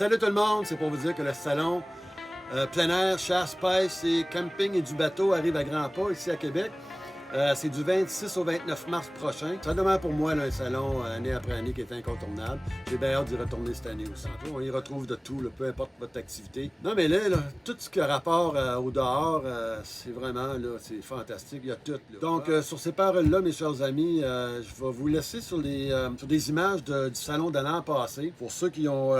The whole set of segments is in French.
Salut tout le monde, c'est pour vous dire que le salon plein air, chasse, pêche et camping et du bateau arrive à grands pas ici à Québec. C'est du 26 au 29 mars prochain. Ça demeure pour moi là, un salon année après année qui est incontournable. J'ai bien hâte d'y retourner cette année aussi. On y retrouve de tout, là, peu importe votre activité. Non mais là, tout ce qui a rapport au dehors, c'est vraiment là, c'est fantastique. Il y a tout. Là. Donc sur ces paroles-là, mes chers amis, je vais vous laisser sur des images du salon de l'an passé. Pour ceux qui ont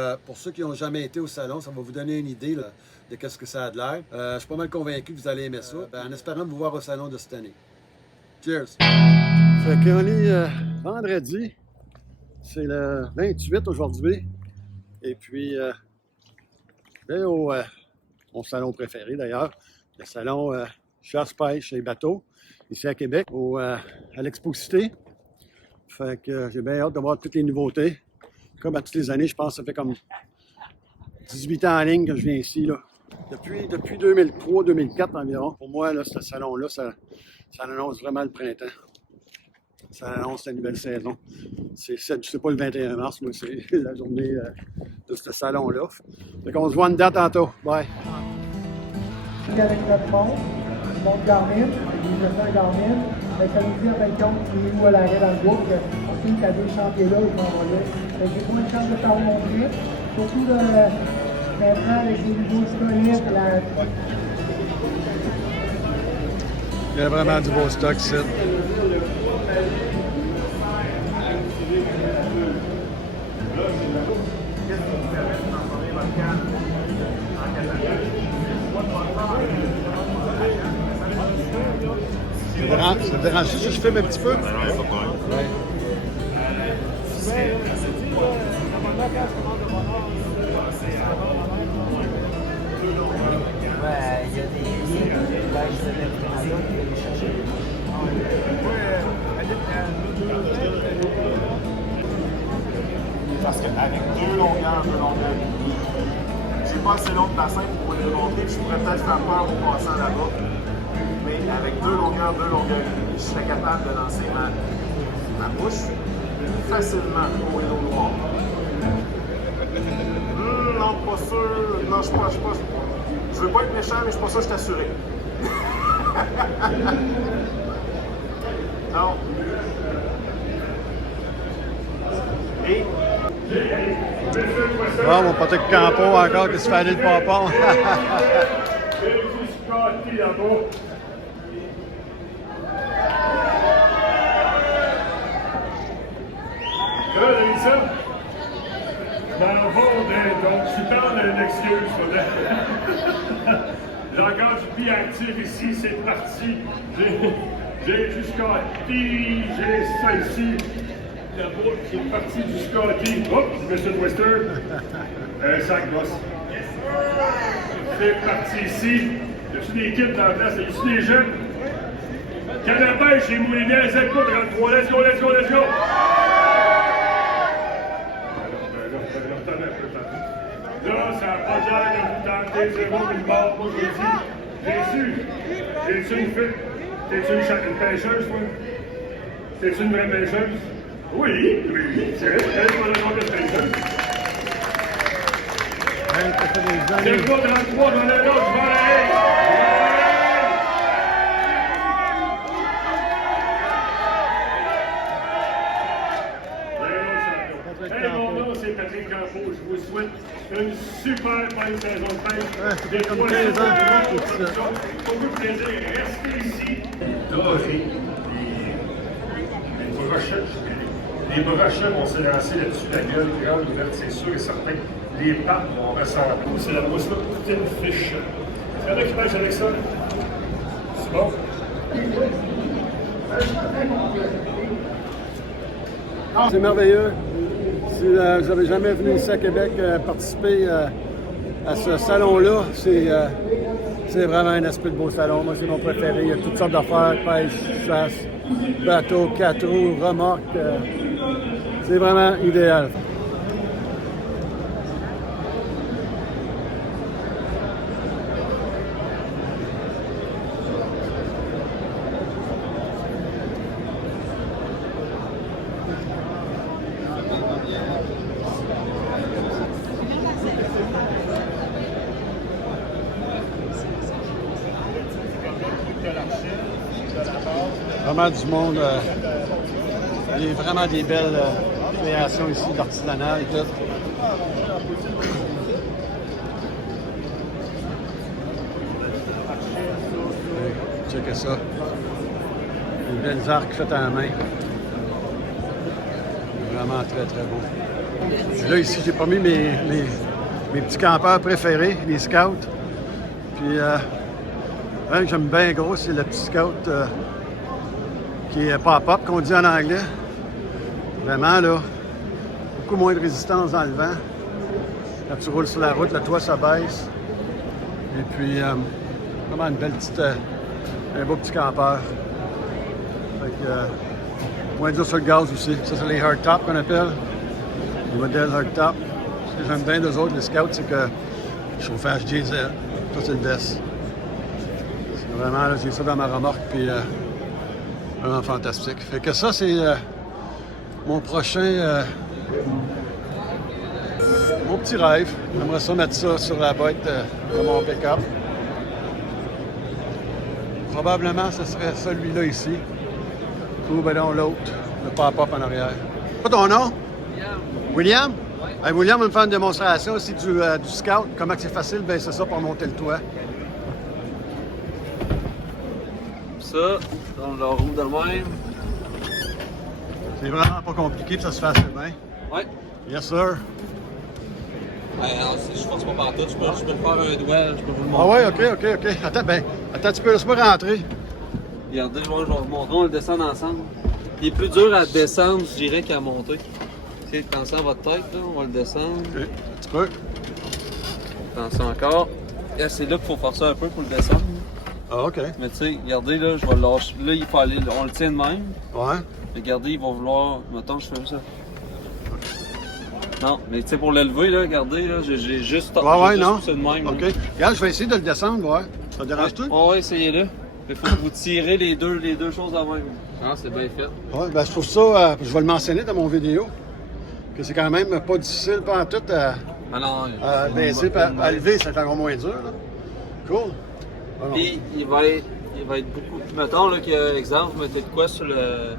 jamais été au salon, ça va vous donner une idée là, de qu'est-ce que ça a de l'air. Je suis pas mal convaincu que vous allez aimer ça, en espérant vous voir au salon de cette année. Cheers! Fait qu'on est vendredi, c'est le 28 aujourd'hui, et puis je vais mon salon préféré d'ailleurs, le salon chasse, pêche et bateau, ici à Québec, à l'Expo-Cité. Fait que j'ai bien hâte de voir toutes les nouveautés. Comme à toutes les années, je pense que ça fait comme 18 ans en ligne que je viens ici, là. Depuis 2003-2004 environ. Pour moi, là, ce salon-là, ça annonce vraiment le printemps. Ça annonce la nouvelle saison. C'est pas le 21 mars, mais c'est la journée de ce salon-là. Fait qu'on se voit une date tantôt. Bye! Avec notre montre Garmin, les leçons Garmin, ça nous dit en fin de compte qu'il est où à l'arrêt dans le bois, on sait que t'as deux chantiers là, ils vont là. J'ai pas une chance de faire mon grip, surtout maintenant avec les nouveaux scolettes, Il y a vraiment du beau stock ici. Ça te dérange si je filme un petit peu? Non, il faut pas. Ouais. Ouais, il y a des liens, là, je sais pas, qui vont les chercher. Parce qu'avec deux longueurs, j'ai pas assez long de bassin pour les montrer, je pourrais peut-être faire peur aux passants là-bas. Mais avec deux longueurs, je serais capable de lancer ma bouche facilement au rideau noir. Non, pas sûr. Non, je suis pas. Je veux pas être méchant, mais je suis pas sûr que je suis assuré. Non. Et. Bon, mon pote de campo encore qui se fait aller le pompon. J'ai du Scotty là-bas. Regardez ça. Dans le fond, donc, je suis dans une excuse. J'ai encore du pied actif ici, c'est parti. J'ai du Scotty, j'ai ça ici. La boule qui est partie du Scotty. Hop, Monsieur Twister. Un sac gosse. C'est parti ici. Y a-tu des kids dans la place? Y a-tu des jeunes? Canapé chez Moulinet, Z33. Let's go, let's go, let's go! Là, ça n'a pas l'air de vous tenter, zéro une barre, moi je le dis. J'ai-tu une fille? T'es-tu une pêcheuse, toi? T'es-tu une vraie pêcheuse? Oui, c'est elle qui va le nom de pêcheuse. C'est le gars 33, j'en ai là, je vais à la haie. Hey, mon nom, c'est Patrick Campo. Je vous souhaite une super bonne saison de pêche. Des comme 15 15 ans, tout ça. Beaucoup de plaisir. Restez ici. Là, les brochettes vont se lancer là-dessus, la gueule grande ouverte, c'est sûr et certain. Les pattes vont ressembler. C'est la mousse là, toute une fiche. Il y en a qui pêchent avec ça. C'est bon? C'est merveilleux. Si vous n'avez jamais venu ici à Québec participer à ce salon-là, c'est vraiment un esprit de beau salon. Moi, c'est mon préféré. Il y a toutes sortes d'affaires, pêche, chasse, bateau, 4 roues, remorques. C'est vraiment idéal. Vraiment du monde. Il y a vraiment des belles créations ici d'artisanat et tout. Checkez ça. Des belles arcs faites à la main. Vraiment très, très beau. Et là, ici, j'ai pas mis mes petits campeurs préférés, les scouts. Puis, un que j'aime bien gros, c'est le petit scout qui est pop-up, qu'on dit en anglais. Vraiment, là, beaucoup moins de résistance dans le vent. Quand tu roules sur la route, le toit, ça baisse. Et puis, vraiment une belle petite... un beau petit campeur. Fait que, moins dur sur le gaz aussi. Ça, c'est les hardtop qu'on appelle. Les modèles hardtop. Ce que j'aime bien d'eux autres, les scouts, c'est que chauffage diesel. Ça, c'est le best. C'est vraiment, là, j'ai ça dans ma remorque, puis vraiment fantastique. Fait que ça, c'est mon prochain... mon petit rêve. J'aimerais ça mettre ça sur la boîte de mon pick-up. Probablement, ce serait celui-là ici. Ou ben non, l'autre, le pop-up en arrière. Quoi ton nom? William. William? Ouais. Hey, William va me faire une démonstration aussi du Scout. Comment c'est facile, ben c'est ça pour monter le toit. Ça, on le roule de même. C'est vraiment pas compliqué, puis ça se fait assez bien. Ouais. Yes, sir. Alors, si je force pas partout, je peux te faire un doigt, je peux vous le montrer. Ah ouais, ok. Attends, tu peux laisse-moi rentrer. Regardez, moi, je vais vous montrer, on le descend ensemble. Il est plus dur à descendre, je dirais, qu'à monter. Ok, pensez à votre tête, là, on va le descendre. Ok, tu peux. Pensez encore. Et c'est là qu'il faut forcer un peu pour le descendre. Ah, ok. Mais tu sais, regardez, là, je vais le lâcher. Là, il faut aller, on le tient de même. Ouais. Regardez, il va vouloir. Mettons, je fais ça. Non, mais tu sais, pour l'élever, là, regardez, là, j'ai juste. Ouais, juste non. poussé de même. Ok. Là. Regarde, je vais essayer de le descendre, ouais. Ça te dérange-tu? Ouais, essayez-le. Il faut que vous tirez les deux choses en même. Ah, c'est bien fait. Ouais, ben je trouve ça, je vais le mentionner dans mon vidéo, que c'est quand même pas difficile pas en tout à baisser, à lever, c'est encore moins dur, là. Cool. Bon. Puis, il va être beaucoup. Mettons, là, que, exemple, vous mettez de quoi sur le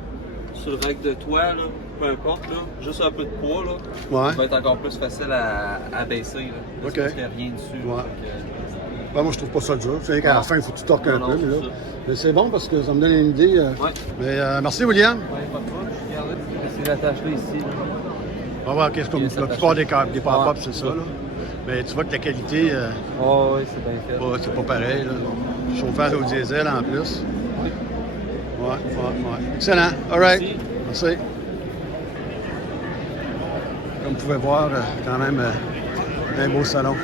rack de toit, là, peu importe, là, juste un peu de poids, là. Ouais. Il va être encore plus facile à baisser, là. Parce Ok. qu'il n'y a rien dessus. Ouais. Donc, Ben, moi, je trouve pas ça dur. Tu sais qu'à la fin, il faut que tu torques un Non, peu, non, mais là. c'est ça. Mais c'est bon parce que ça me donne une idée. Ouais. Mais merci, William. ouais, pas de problème. Regardez, c'est l'attache-là ici, là. On va voir, OK, c'est comme la plupart des câbles, des pop-up, c'est ça, là. Mais tu vois que la qualité, Oh, oui, c'est bien fait. c'est pas pareil, là. Chauffage au diesel en plus. Ouais. Excellent. All right. Merci. Comme vous pouvez voir, quand même, un beau salon.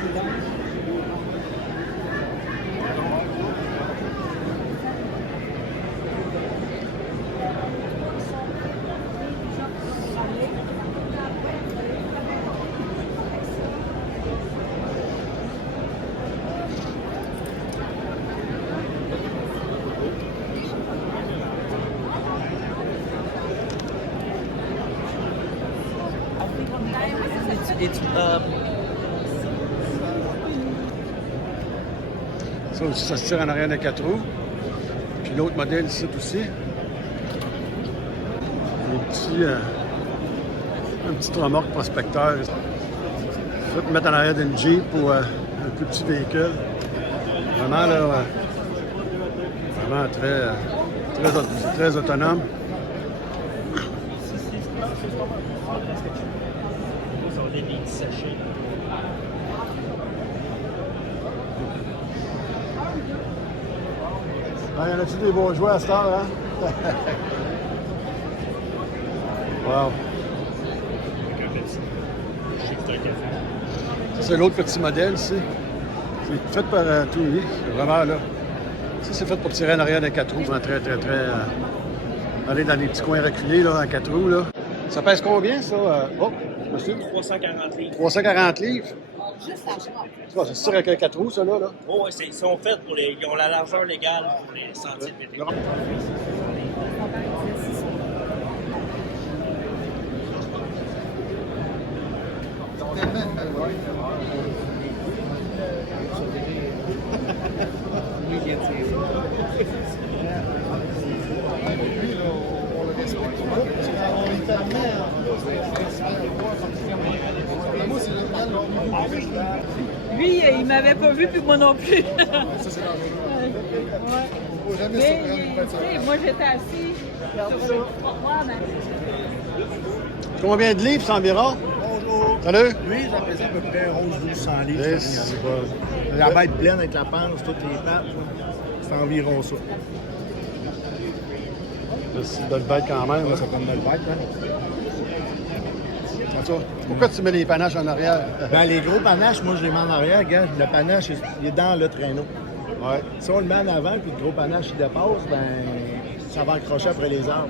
Ça aussi, ça se tire en arrière de 4 roues. Puis l'autre modèle ici aussi. Un petit remorque prospecteur. Ça peut mettre en arrière d'une Jeep ou un plus petit véhicule. Vraiment, là, vraiment très autonome. Ah, y en a-tu des bons joueurs à cette heure, hein? Wow! Ça, c'est l'autre petit modèle ici. C'est fait par Toury. C'est vraiment là. Ça, c'est fait pour tirer en arrière des 4 roues. Vraiment très. Aller dans des petits coins reculés, là, en 4 roues, là. Ça pèse combien, ça? Oh, monsieur? 340 livres. 340 livres? Juste à Ça se tire avec un 4 roues, ça, là? Oh, ouais, ils sont faits pour les. Ils ont la largeur légale pour les sentiers de VTT. Lui, il vient de tirer. Lui, il m'avait pas vu, puis moi non plus. Ça, c'est dangereux. Ouais. Faut jamais Mais, se prendre tu sais, moi, j'étais assis sur le trottoir, mais... Combien de livres, c'est environ? Bonjour. Salut! Lui, ça pesait à peu près 11-1200 livres. Yes. C'est pas- La bête pleine avec la panse, toutes les pattes, c'est environ ça. C'est une belle bête quand même. Ça fait une belle bête, hein? Pourquoi tu mets les panaches en arrière? Ben, les gros panaches, moi, je les mets en arrière. Regarde, le panache, il est dans le traîneau. Ouais. Si on le met en avant, puis le gros panache, il dépasse, ben, ça va accrocher après les arbres.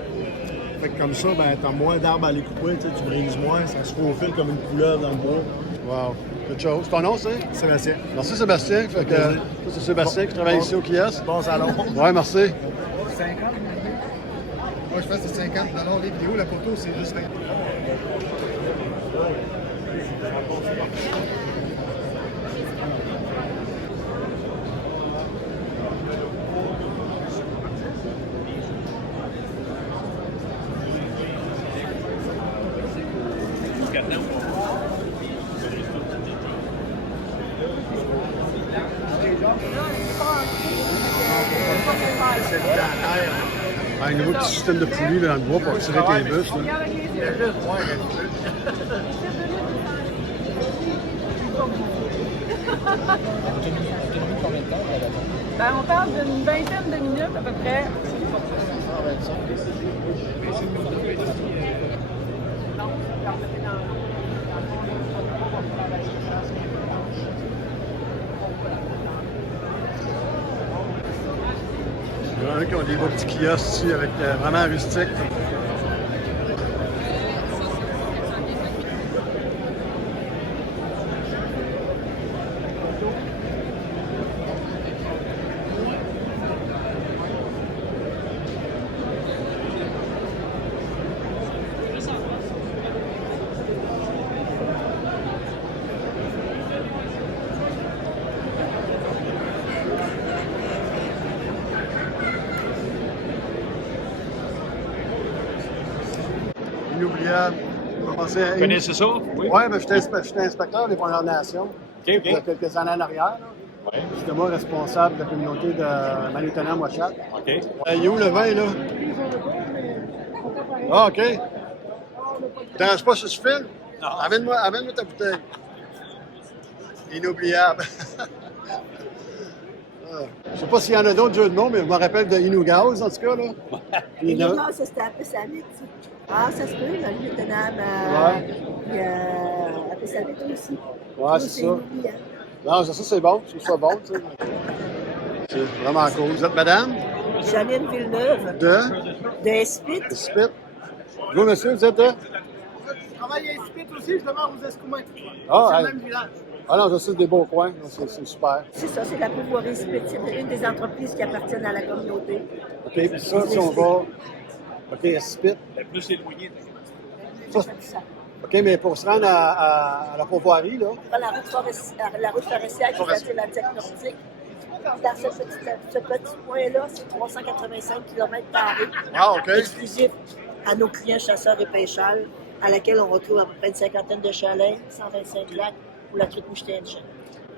Fait que comme ça, ben, t'as moins d'arbres à les couper, tu brises moins, ça se faufile comme une couleuvre dans le bois. Wow. Quelque chose. Ton nom, c'est? Sébastien. Merci, Sébastien. Fait que, ça, c'est Sébastien qui travaille ici au kiosque. Bon salon. Ouais, merci. 50. Moi, je pense que c'est 50 les vidéos. La photo, c'est juste 20. Un nouveau petit système de poulie là, dans le bois pour tirer tes bus. Là. Ben, on parle d'une vingtaine de minutes à peu près. Il y en a qui ont des beaux petits kiosques ici avec vraiment rustique. Inoubliable. Vous connaissez ça? Oui. Oui, ben, j'étais inspecteur des Premières Nations OK. il y a quelques années en arrière. Oui. J'étais moi responsable de la communauté de Manitoulin-Moichat. OK. Il est où le vin, là? Ah, OK. Tu ne pas sur ce fil? Non. Amène-moi ta bouteille. Inoubliable. Je ne sais pas s'il y en a d'autres jeux de mots, mais je me rappelle de Inugaz, en tout cas. Là. Puis là- Non, ça c'était un peu salé. Ah, ça se peut, dans le Vietnam. Puis un peu salé aussi. Ouais, c'est ça. Non, ça, c'est bon. Je trouve ça bon, tu sais. C'est vraiment cool. Vous êtes madame? Janine Villeneuve. De Espit. Spit. Vous, monsieur, vous êtes de? Je travaille à Espit aussi, je demande aux Escoumins. Ah, C'est hey. le même village. Ah non, je sais, des beaux coins. C'est super. C'est ça, c'est la Pouvoirie Espit. C'est une des entreprises qui appartiennent à la communauté. OK, puis ça, si on va... OK, Spit. Plus éloigné. Ça, OK, mais pour se rendre à la Pourvoirie, là... La route forestière qui fait la Tête nordique. Dans ce petit point-là, c'est 385 km². Ah, OK. Exclusif à nos clients chasseurs et pêcheurs, à laquelle on retrouve à peu près une cinquantaine de chalets, 125 lacs pour la truite moucheté de chien.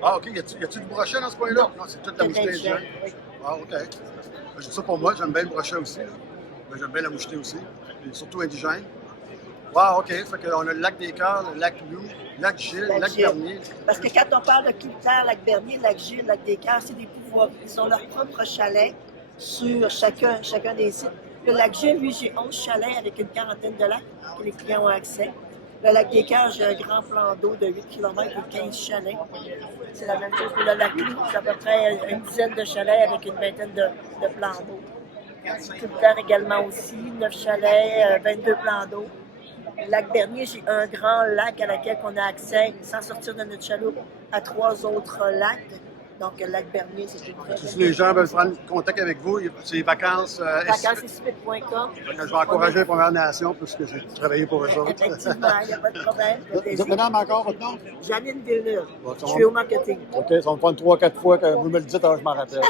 Ah, OK. Y a-tu du brochet dans ce coin-là? Non, c'est toute la mouchetée indienne. Oui. Ah, OK. Je dis ça pour moi, j'aime bien le brochet aussi. Là. Mais j'aime bien la mouchetée aussi. Et surtout indigène. Wow, OK. Fait qu'on a le lac des Cœurs, le lac Loup, lac Gilles, lac Gilles. Bernier. Parce que quand on parle de critères, lac Bernier, lac Gilles, lac des Cœurs, c'est des pouvoirs. Ils ont leur propre chalet sur chacun des sites. Le lac Gilles, lui, j'ai 11 chalets avec une quarantaine de lacs que les clients ont accès. Le lac des Cœurs, j'ai un grand plan d'eau de 8 km et 15 chalets. C'est la même chose pour le lac Loup, c'est à peu près une dizaine de chalets avec une vingtaine de plans d'eau. Culteur également aussi, 9 chalets, 22 plans d'eau. Le lac Bernier, j'ai un grand lac à laquelle on a accès, sans sortir de notre chaloupe, à 3 autres lacs. Donc, le lac Bernier, c'est une très Si les gens veulent prendre contact avec vous, c'est vacances. vacancesespit.com. Je vais encourager les Premières Nations puisque j'ai travaillé pour eux autres. Effectivement, il n'y a pas de problème. Vous êtes madame encore votre nom? Janine Villeneuve. Bon, Je suis au marketing. OK, ça va me prendre 3-4 fois que vous me le dites, alors je m'en rappelle.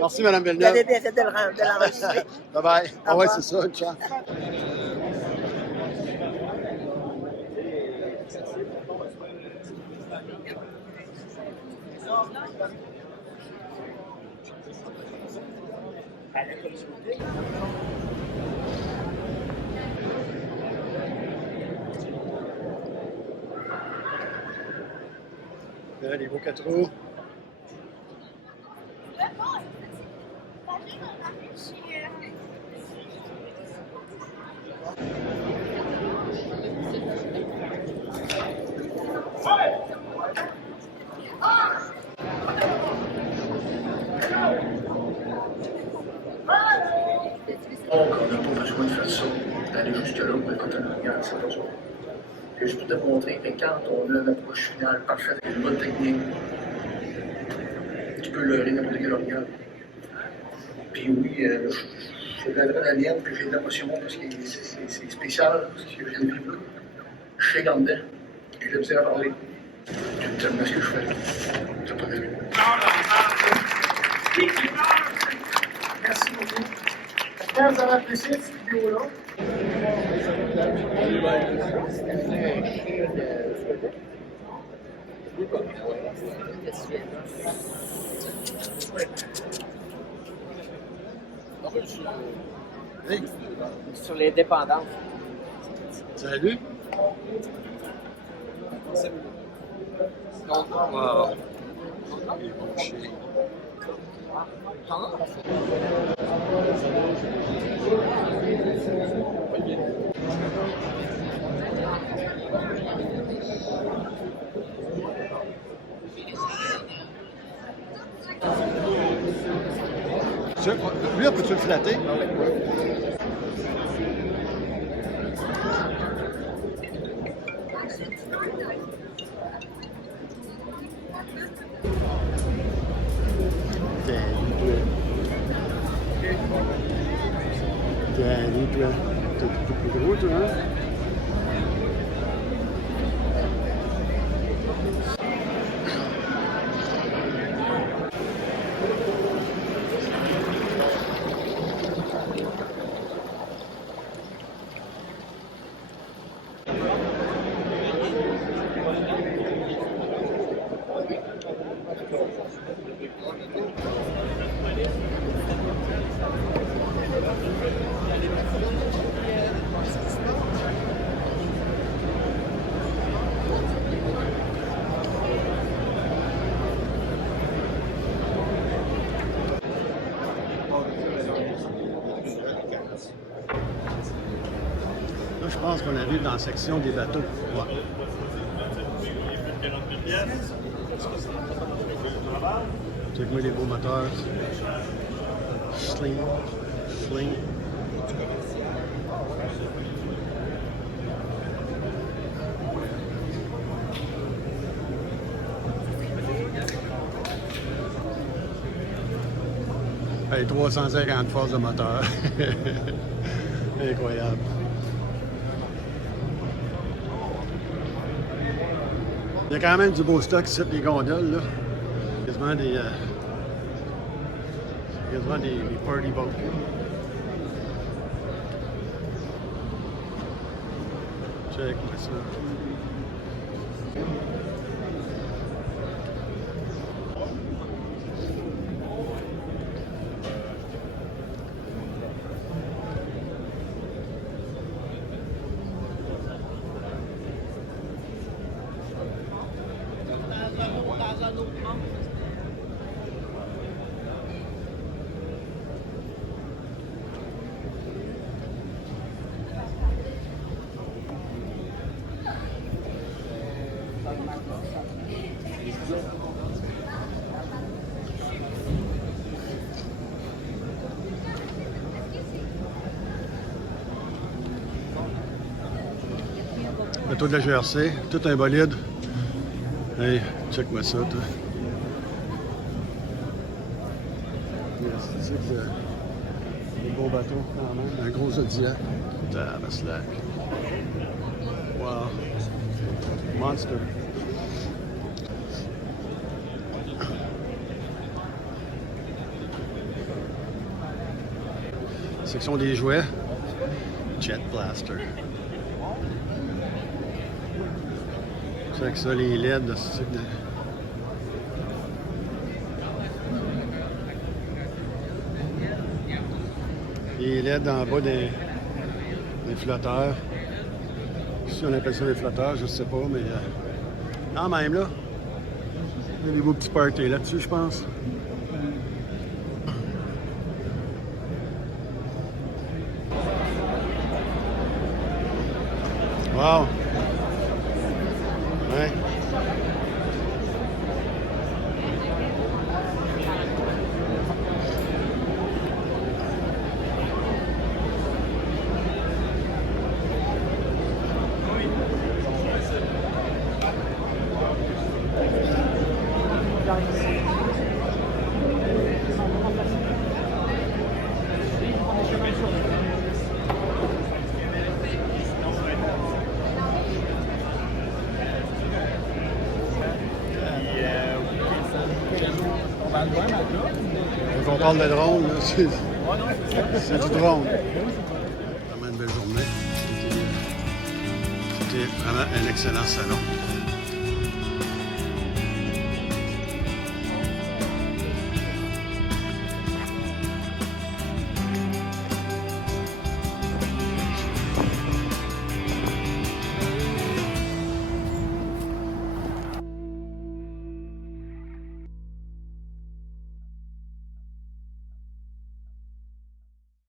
Merci, Mme Vous Villeneuve. avez bien fait de l'enregistrer. Bye bye. Ah ouais, c'est ça, une chance. Là, les beaux 4 roues. On n'a pas besoin de faire ça, d'aller jusque-là pour écouter le regard, c'est pas ça. J'ai juste te montrer que quand on a l'approche finale parfaite avec une bonne technique, tu peux leurrer n'importe quel organe. Puis oui, j'ai de l'adrénaline, puis j'ai de l'émotion, parce que c'est spécial, parce que je viens de vivre là. Je sais en dedans, et j'ai besoin à parler. J'aime tellement ce que je fais. C'est pas vrai. Merci beaucoup. J'espère que vous avez apprécié cette vidéo-là. Hey! Sur les dépendances. Salut! Wow. Lui, on peut-tu le flatter? Danny, toi. T'es plus gros, toi, hein? Là, je pense qu'on arrive dans la section des bateaux. Ouais. Check-moi les beaux moteurs. Sling. Sling. Hey, 350 forces de moteur. Incroyable. Il y a quand même du beau stock ici, les gondoles, là. Quasiment des party boats. Check-moi ça. Bateau de la GRC, tout un bolide. Hey, check-moi ça, toi. C'est un beau bateau, quand même. Un gros Zodiac. Tabaslac. Wow. Monster. Section des jouets. Jet Blaster. C'est que ça, les LED de ce type de... Les LED en bas des flotteurs. Si on appelle ça des flotteurs, je ne sais pas, mais quand même là. Il y a des beaux petits parties là-dessus, je pense. Wow! Ouais. Quand on parle de drone, c'est du drone. Vraiment une belle journée. C'était vraiment un excellent salon.